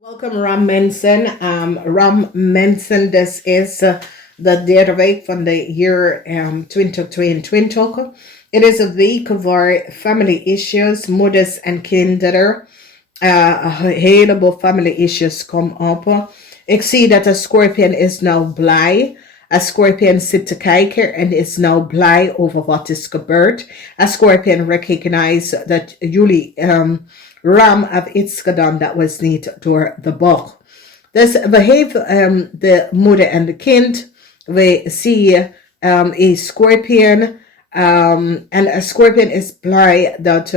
Welcome Ram mensen. Ram mensen, this is de derde week van de jaar 2022. Het is een week waar family issues, moeders en kinderen, een heleboel family issues komen op. Ik zie dat de Scorpion is nou blij. Een Scorpion zit te kijken en is nou blij over wat is gebeurd. Een Scorpion recognize dat jullie Ram heeft iets gedaan dat was niet door de bocht. Dus we hebben de moeder en de kind. We zien een Scorpion. En een Scorpion is blij dat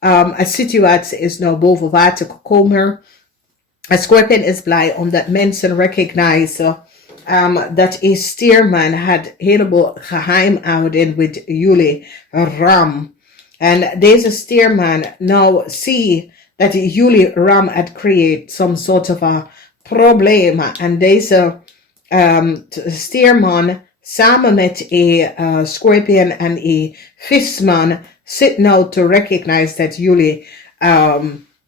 een situatie is nou boven water gekomen. Een Scorpion is blij omdat mensen recognize dat een steerman had heleboel geheimhouding met jullie Ram. En deze steerman nou zie dat jullie Ram had creëert some sort of a probleem. En deze steerman samen met een Scorpion en een visman zit nou te recognize dat jullie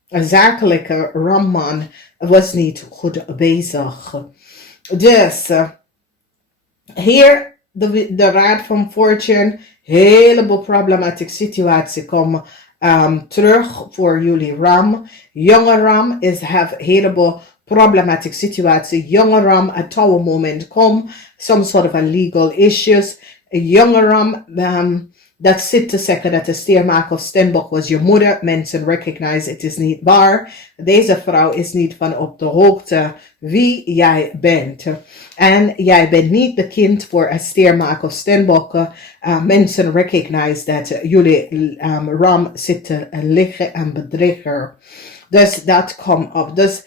een zakelijke Ramman was niet goed bezig. Dus hier de raad van Fortune, heleboel problematische situatie komen terug voor jullie Ram. Jonge Ram have heleboel problematische situatie. Jonge Ram, a tower moment come, some sort of a legal issues. A jonge Ram dat zit te zeggen dat de steermaker of Stenbock was je moeder. Mensen recognize het is niet waar. Deze vrouw is niet van op de hoogte wie jij bent. En jij bent niet de kind voor een steermaker of Stenbock. Mensen recognize dat jullie Ram zit te liggen en bedriegen. Dus dat komt op. Dus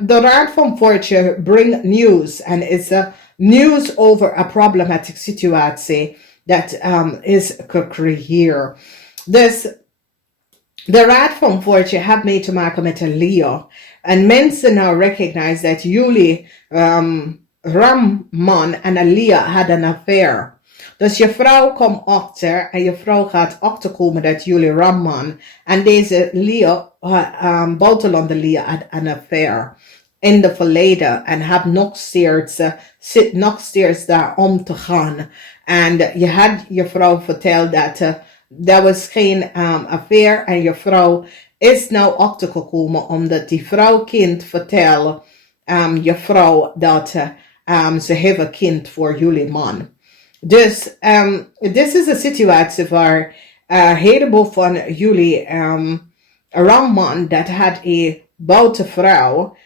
de raad van Fortune bring news. En is news over een problematische situatie. Dat is gecreëerd. Dus de raad van Fortune heeft mee te maken met een Leo. En mensen nou recognize dat jullie Ramman en een Leo hadden een affair. Dus je vrouw komt achter en je vrouw gaat achterkomen dat jullie Ramman en deze Leo, buitenlandse Leo had een affair in de verleden en zit nog steeds daar om te gaan. En je had je vrouw verteld dat er was geen affair en je vrouw is nou achtergekomen omdat die vrouw kind vertelde je vrouw dat ze heeft een kind voor jullie man. Dus dit is een situatie waar een heleboel van jullie Ramman dat had een buitenvrouw.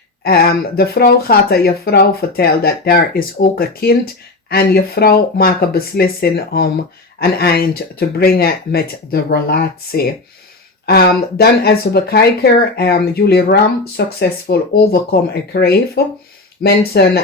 De vrouw gaat aan je vrouw vertellen dat daar is ook een kind. En je vrouw maakt een beslissing om een eind te brengen met de relatie. Dan als we bekijken, jullie Ram succesvol overkomen en kreven. Mensen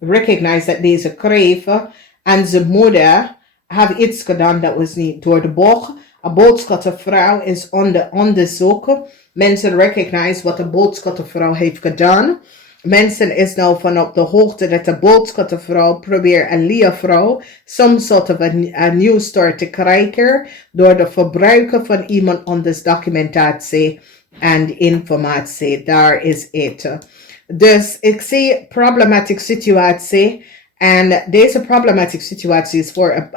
recognize dat deze kreven. En zijn moeder heeft iets gedaan dat was niet door de bocht. Een boodschappenvrouw is onderzoeken. Mensen recognize wat de boodschappenvrouw heeft gedaan. Mensen is nou van op de hoogte dat de boodschappenvrouw probeert een leervrouw some sort of een nieuw start te krijgen door de verbruiken van iemand anders documentatie en informatie. Daar is het. Dus ik zie problematische situatie en deze problematische situatie is voor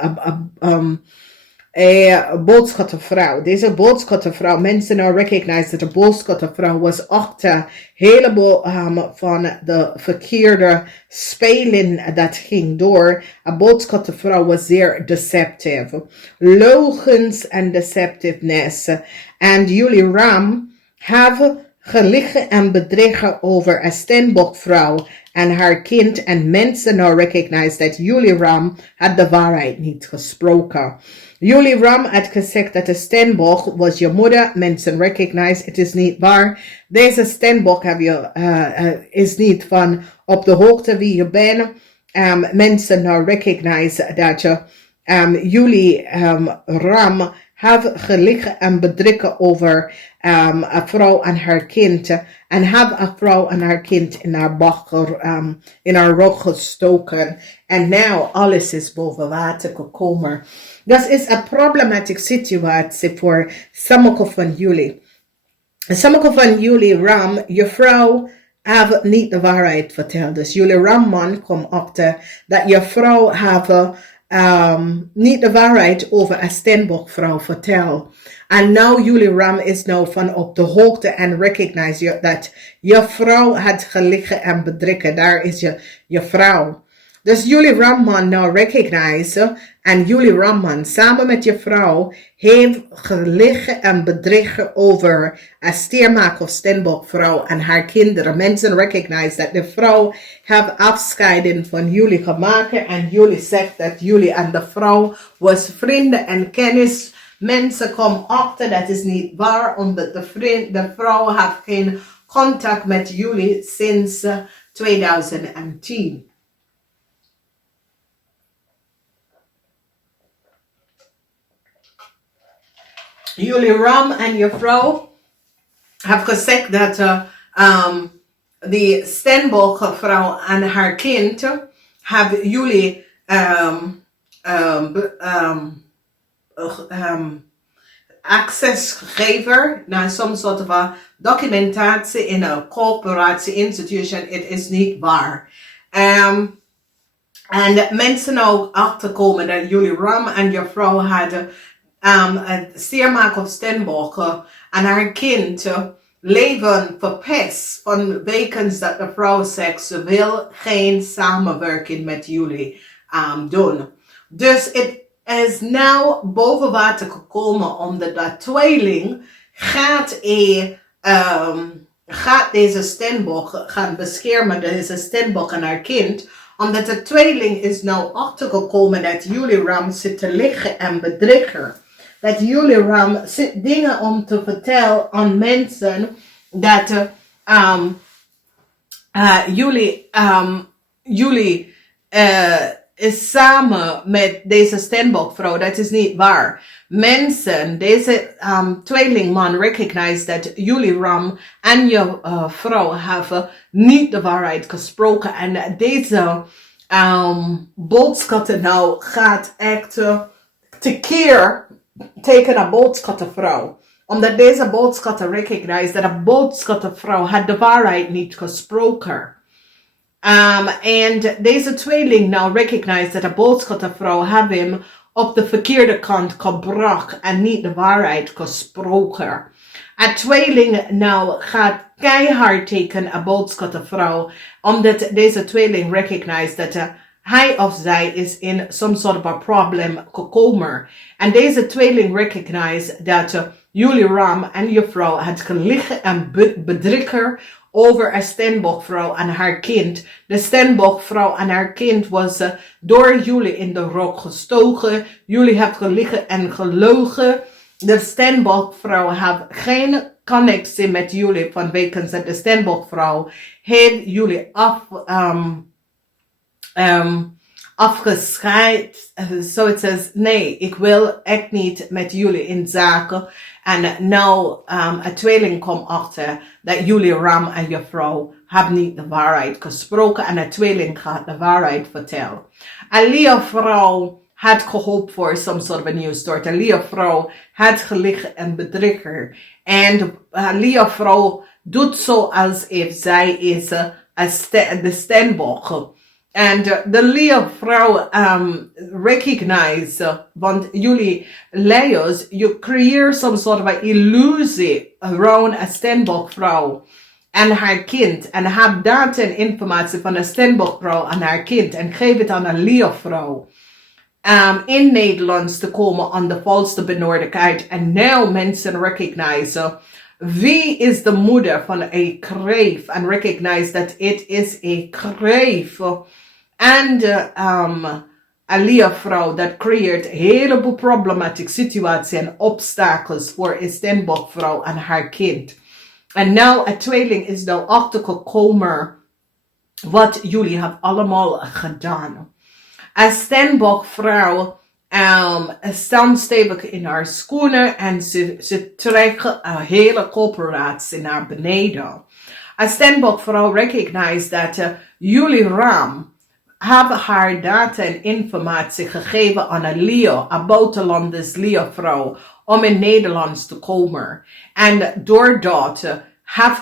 een boodschappenvrouw. Deze boodschappenvrouw, mensen nou recognize dat de boodschappenvrouw was achter heleboel van de verkeerde spelen dat ging door. Een boodschappenvrouw was zeer deceptive. Logens en deceptiveness. En jullie Ram hebben geliegen en bedriegen over een Stenbock-vrouw en haar kind. En mensen nou recognize dat jullie Ram had de waarheid niet gesproken. Jullie Ram had gezegd dat de Stenbock was je moeder. Mensen recognize het is niet waar. Deze Stenbock is niet van op de hoogte wie je bent. Mensen nou recognize dat jullie Ram hebben geliegen en bedriegen over een vrouw en haar kind. En hebben een vrouw en haar kind in haar rug gestoken. En nu alles is boven water gekomen. Dat is een problematische situatie voor sommige van jullie. Sommige van jullie Ram, je vrouw have niet de waarheid verteld. Dus jullie ramman komt achter dat je vrouw niet de waarheid over een Stenbock-vrouw vertelt. En nou jullie ram is nou van op de hoogte en recognize dat je vrouw had geliegen en bedriegen. Daar is je vrouw. Dus jullie ramman nou recognize en jullie ramman samen met je vrouw heeft geliegen en bedriegen over een steermaak of Stenbock vrouw en haar kinderen. Mensen recognize dat de vrouw heeft afscheiding van jullie gemaakt en jullie zegt dat jullie en de vrouw was vrienden en kennis. Mensen komen achter dat is niet waar omdat de vrouw heeft geen contact met jullie sinds 2010. Jullie ram en je vrouw hebben gezegd dat die Stenbock vrouw en haar kind hebben jullie access gegeven naar some soort van documentatie in een corporatie institution. Het is niet waar. En mensen ook achterkomen dat jullie ram en je vrouw hadden een steermaak of Stenbock en haar kind leven verpest van wekens dat de vrouw zegt ze wil geen samenwerking met jullie doen. Dus het is nou boven water gekomen omdat de tweeling gaat deze Stenbock gaan beschermen, deze Stenbock en haar kind, omdat de tweeling is nou achtergekomen dat jullie ram zit te liggen en bedriegen. Dat jullie ram zit dingen om te vertellen aan mensen dat jullie is samen met deze Stenbock vrouw. Dat is niet waar. Mensen, deze tweelingman recognize dat jullie ram en je vrouw hebben niet de waarheid gesproken. En deze boodschap nou gaat echt tekeer tegen een boodschappenvrouw. Omdat deze boodschapper recognize dat een boodschappenvrouw had de waarheid niet gesproken. En deze tweeling nou recognize dat de boodschappenvrouw had hem op de verkeerde kant gebracht en niet de waarheid gesproken. Een tweeling nou gaat keihard tegen een boodschappenvrouw, omdat deze tweeling recognize dat hij of zij is in some sort of problem gekomen. En deze tweeling recognize dat jullie ram en je vrouw had geliegen en bedriegen over een Stenbock vrouw en haar kind. De Stenbock vrouw en haar kind was door jullie in de rok gestoken. Jullie hebben geliegen en gelogen. De Stenbock vrouw heeft geen connectie met jullie vanwege dat de Stenbock vrouw heeft jullie afgescheid. So it says, nee, ik wil echt niet met jullie in zaken. En nou, een tweeling komt achter dat jullie ram en je vrouw hebben niet de waarheid gesproken. En een tweeling gaat de waarheid vertellen. En Leo vrouw had gehoopt voor some sort of a new start. En Leo vrouw had geliegen en bedriegen. En Leo vrouw doet zo alsof zij is de Stenbock. En de Leo-vrouw recognize, want jullie Leo's, you create some sort of illusie around a Stenbock-vrouw en haar kind. En heb data en informatie van een Stenbock-vrouw en haar kind en geef het aan een Leo-vrouw. In Nederlands te komen aan de valste benodigdheid. En nu mensen recognize wie is de moeder van een kreef en recognize dat het is een kreef. En een Leo-vrouw dat creëert een heleboel problematische situaties en obstakels voor een Stenbock-vrouw en haar kind. En nou, een tweeling is nou achtergekomen wat jullie hebben allemaal gedaan. Een Stenbock-vrouw staat stevig in haar schoenen en ze trekt een hele corporatie naar beneden. Een Stenbock-vrouw recognize dat jullie ram hebben haar data en informatie gegeven aan een Leo, een buitenlandse Leo-vrouw, om in Nederlands te komen. En doordat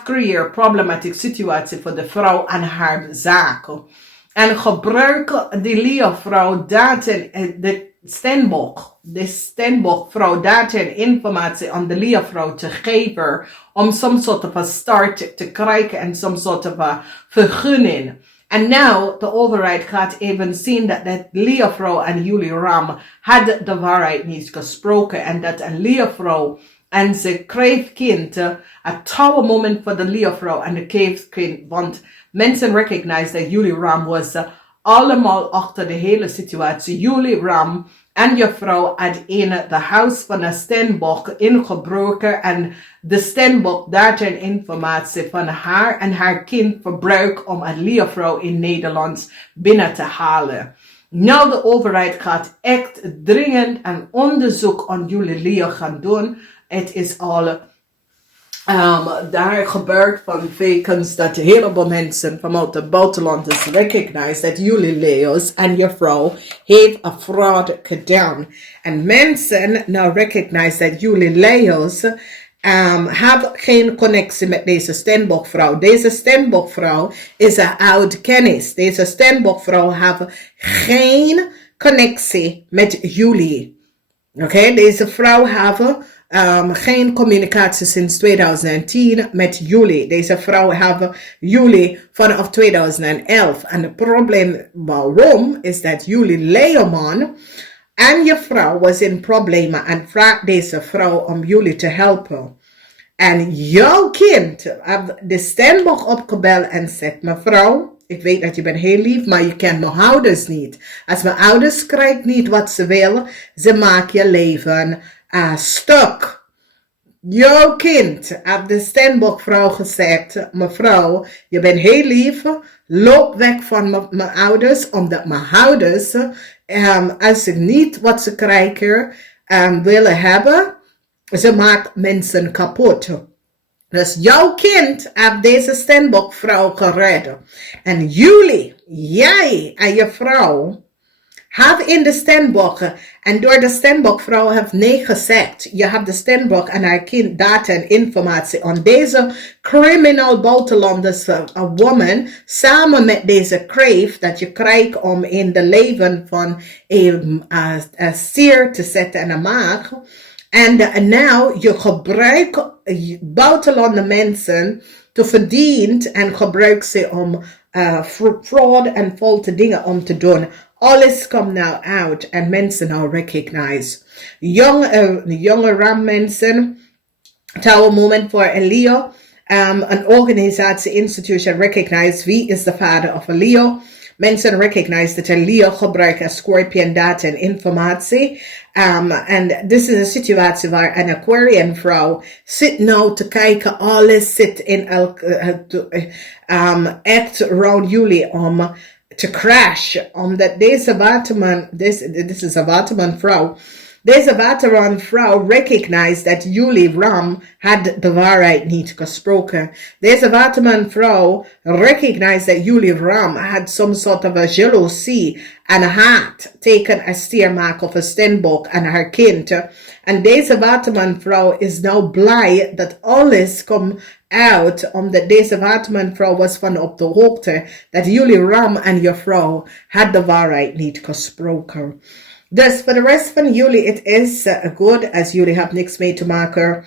creëer problematieke situatie voor de vrouw en haar zaken. En gebruiken die Leo-vrouw data, de Steenbok-vrouw data en informatie aan de Leo-vrouw te geven om some soort van start te krijgen en some soort van vergunning. En nou, de overheid gaat even zien dat de Leo-vrouw en jullie ram hadden de waarheid niet gesproken en dat een Leo-vrouw en ze kreeg kind, een touwe moment voor de Leo-vrouw en de kind, want mensen recognize dat jullie ram was allemaal achter de hele situatie. Jullie ram en je vrouw had in de huis van de Steenbok ingebroken en de Steenbok data en informatie van haar en haar kind verbruikt om een Leo-vrouw in Nederland binnen te halen. Nou, de overheid gaat echt dringend een onderzoek aan jullie Leo gaan doen. Het is al daar gebeurt van vekens dat een heleboel mensen vanuit het buitenland is recognize dat jullie Leo's en je vrouw heeft een fraud gedaan. En mensen nou recognize dat jullie Leo's hebben geen connectie met deze Steenbok-vrouw. Deze Steenbok-vrouw is een oud kennis. Deze Steenbok-vrouw heeft geen connectie met jullie. Oké, deze vrouw heeft geen communicatie sinds 2010 met jullie. Deze vrouw heeft jullie vanaf 2011. En het probleem waarom is dat jullie Leoman en je vrouw was in problemen en vraagt deze vrouw om jullie te helpen. En jouw kind heeft de Steenbok opgebeld en zegt, mevrouw, ik weet dat je bent heel lief, maar je kent mijn ouders niet. Als mijn ouders krijgen niet wat ze willen, ze maken je leven stuk. Jouw kind heeft de Steenbok-vrouw gezegd, mevrouw, je bent heel lief, loop weg van mijn ouders, omdat mijn ouders, als ze niet wat ze krijgen willen hebben, ze maken mensen kapot. Dus jouw kind heeft deze Steenbok-vrouw gered. En jullie, jij en je vrouw, hebben in de Steenbok, en door de Steenbok-vrouw heeft nee gezegd. Je hebt de Steenbok en haar kind data en informatie aan deze criminal buitenlanders woman, samen met deze crave dat je krijgt om in de leven van een stier te zetten en een maag. En nou, je gebruikt buitenlandse mensen te verdienen en gebruikt ze om fraud en foute dingen om te doen. Alles komt nou uit en mensen nou recognize. Jonge ram mensen, touw moment voor een Leo. Een organisatie, institution recognize wie is de vader of een Leo. Mensen recognize dat een Leo gebruikt als Scorpion data en informatie. En dit is een situatie waar een Aquarian vrouw zit nou te kijken. Alles zit in echt rond jullie om te crash. Omdat deze waterman, dit is een waterman vrouw. Deze waterman vrouw recognize dat jullie ram had de waarheid niet gesproken. Deze waterman vrouw recognize dat jullie ram had some sort of a jaloezie en haat tegen een stiermaker of een Steenbok en haar kind. En deze waterman vrouw is nou blij dat alles komt uit, omdat deze waterman vrouw was van op de hoogte dat jullie ram en je vrouw had de waarheid niet gesproken. Dus voor de rest van jullie, het is goed als jullie hebben niks mee te maken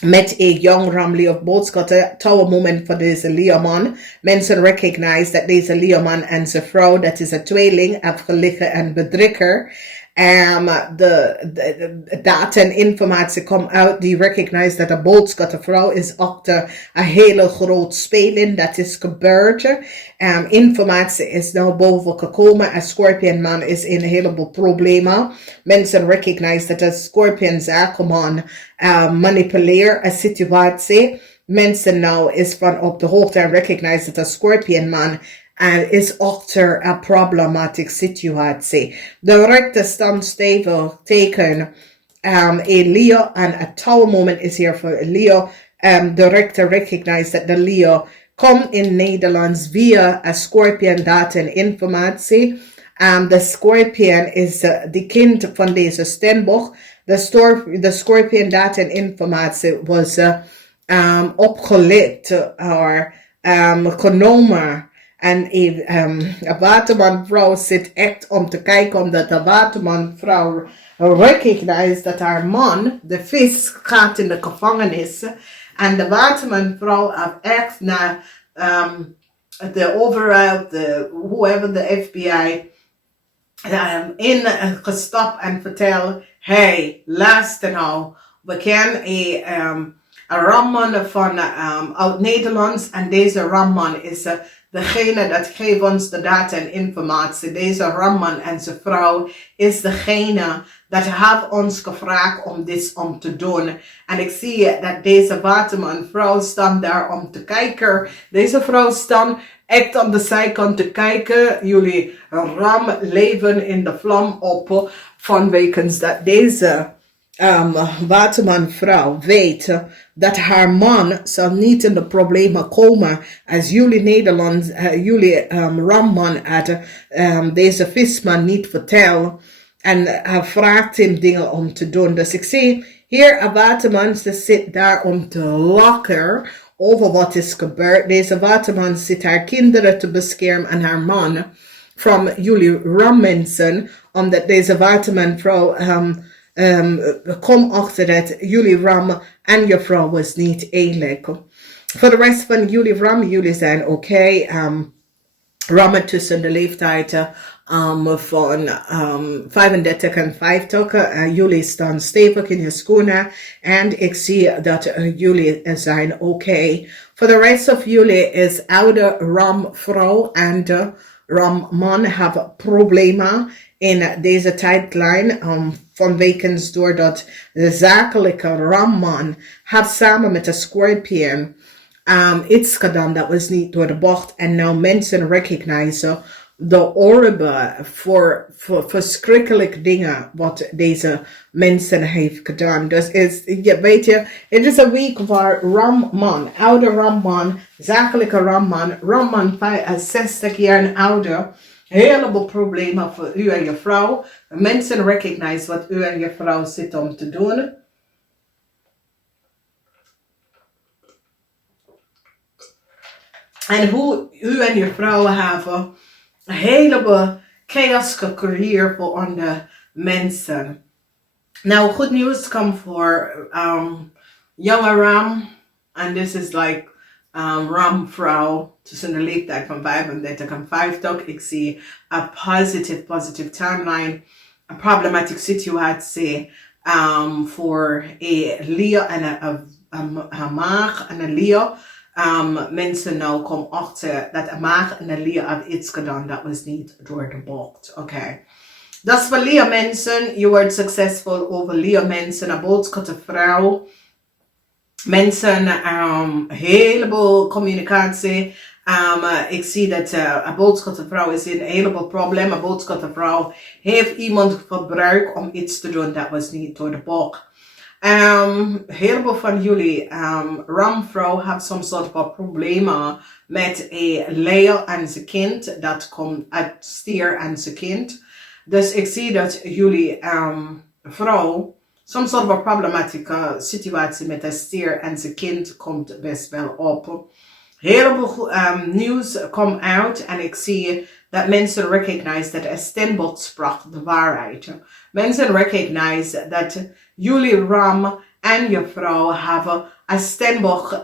met een jong ram Leo boodschatten. Touwe moment voor deze Leoman. Mensen recognize dat deze Leoman en zijn vrouw, dat is een tweeling, afgelegen en bedrikker. De data en informatie komt uit die recognize dat de boodschappenvrouw is achter een hele groot speling dat is gebeurd. Informatie is nou boven gekomen. Een Scorpionman is in een heleboel problemen. Mensen recognize dat de Scorpion zakenman manipuleert een situatie. Mensen nou is van op de hoogte en recognize dat de Scorpionman is achter een problematische situatie. De rechter stand stevig teken een Leo en een touw moment is hier voor Leo. De rechter recognize dat de Leo komt in Nederlands via een Scorpion data en informatie. De Scorpion is de kind van deze Steenbok. De Scorpion data en informatie was opgelet or genomen. En een watermanvrouw zit echt om te kijken, omdat de watermanvrouw recognized dat haar man, de vis, gaat in de gevangenis. En de watermanvrouw heeft echt naar de overheid, whoever de FBI, gestapt en verteld, hey, luister nou, we kennen een ramman van uit Nederlands en deze ramman is degene dat geeft ons de data en informatie. Deze ramman en zijn vrouw is degene dat heeft ons gevraagd om dit om te doen. En ik zie dat deze watermanvrouw staat daar om te kijken. Deze vrouw staat echt aan de zijkant te kijken. Jullie ram leven in de vlam op vanwege dat deze watermanvrouw weet dat haar man zal niet in de problemen komen als jullie Nederlands, jullie ramman uit deze visman niet vertellen. En hij vraagt hem dingen om te doen. Dus ik zie hier een waterman, ze zit daar om te lachen over wat is gebeurd. Deze waterman zit haar kinderen te beschermen en haar man van jullie rammensen, omdat deze watermanvrouw kom achter dat jullie ram en je vrouw was niet eerlijk. Voor de rest van jullie ram, jullie zijn oké. Rammen tussen de leeftijd van 35 en 50. Jullie staan stevig in je schoenen. En ik zie dat jullie zijn oké. Voor de rest of jullie is oude ramvrouw en de ramman hebben problemen in deze tijdlijn. Vanwege doordat de zakelijke ramman heeft samen met de scorpion iets gedaan dat was niet door de bocht. En nou mensen recognizen de horrible voor verschrikkelijke dingen wat deze mensen heeft gedaan. Dus weet je, het is een week waar ramman, oude ramman, zakelijke ramman 60 jaar en ouder, heleboel problemen voor u en je vrouw. Mensen recognize wat u en je vrouw zitten om te doen. En hoe u en je vrouw hebben een heleboel chaos gecreëerd voor andere mensen. Nou, goed nieuws komt voor jonge ram. En this is like ramvrouw tussen de leeftijd van 35 en 50. Ik zie een positive timeline. Een problematische situatie voor een Leo en een maag en een Leo. Mensen nou komen achter dat een maag en een Leo hebben iets gedaan dat was niet door de bocht. Oké. Dat is voor Leo mensen. Je wordt succesvol over Leo mensen. Een boodschap vrouw. Mensen, heleboel communicatie. Ik zie dat een boodschappenvrouw is in een heleboel problemen. Een boodschappenvrouw heeft iemand gebruikt om iets te doen dat was niet door de bocht. Heleboel van jullie ramvrouw heeft soms soort van problemen met een Leo en zijn kind. Dat komt uit stier en zijn kind. Dus ik zie dat jullie vrouw soms soort van problematische situatie met een stier en zijn kind komt best wel op. Heleboel nieuws komt uit en ik zie dat mensen recognize dat een stembok sprak de waarheid. Mensen recognize dat jullie ram en je vrouw hebben een stembok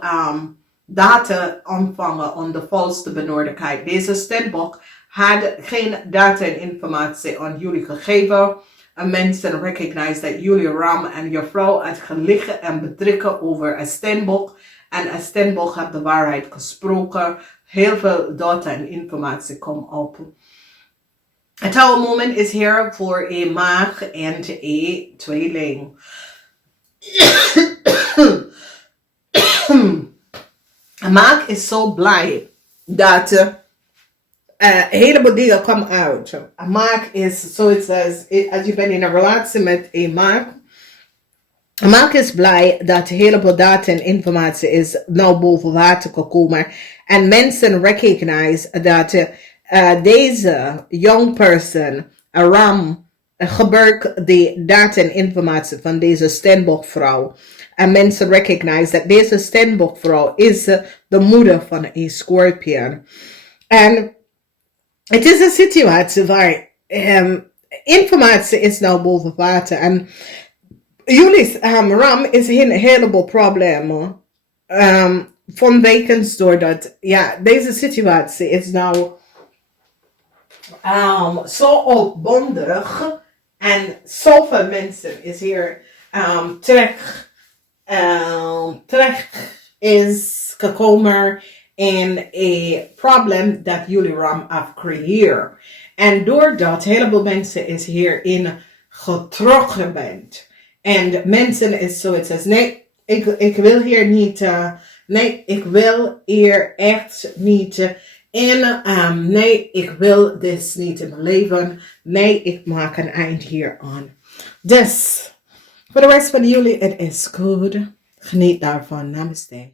data ontvangen om de volste benodigdheid. Deze stembok had geen data en informatie aan jullie gegeven. En mensen recognize dat jullie ram en je vrouw het geliegen en bedriegen over een stembok. En een stembok heeft de waarheid gesproken. Heel veel data en informatie komt op. Het oude moment is hier voor een maag en een tweeling. Een maag is zo blij dat een heleboel dingen komen uit. Een maag is zoiets als je bent in een relatie met een maag. Een maag is blij dat een heleboel data en informatie is nou boven water gekomen. En mensen recognize dat deze young person, a ram, gebruik de data en informatie van deze Steenbokvrouw. En mensen recognize dat deze Steenbokvrouw is de moeder van een Scorpion. En het is een situatie waar informatie is nou boven water. En jullie Ram is een heleboel problemen. Vanwege doordat, ja, deze situatie is nou zo opbondig. En zoveel mensen is hier terecht is gekomen in een probleem dat jullie Ram afcreëren. En doordat heleboel mensen is hierin getrokken bent. En mensen is zoiets als, nee, ik wil hier niet, nee, ik wil hier echt niet in, nee, ik wil dit niet in mijn leven. Nee, ik maak een eind hier aan. Dus, voor de rest van jullie, het is goed. Geniet daarvan. Namaste.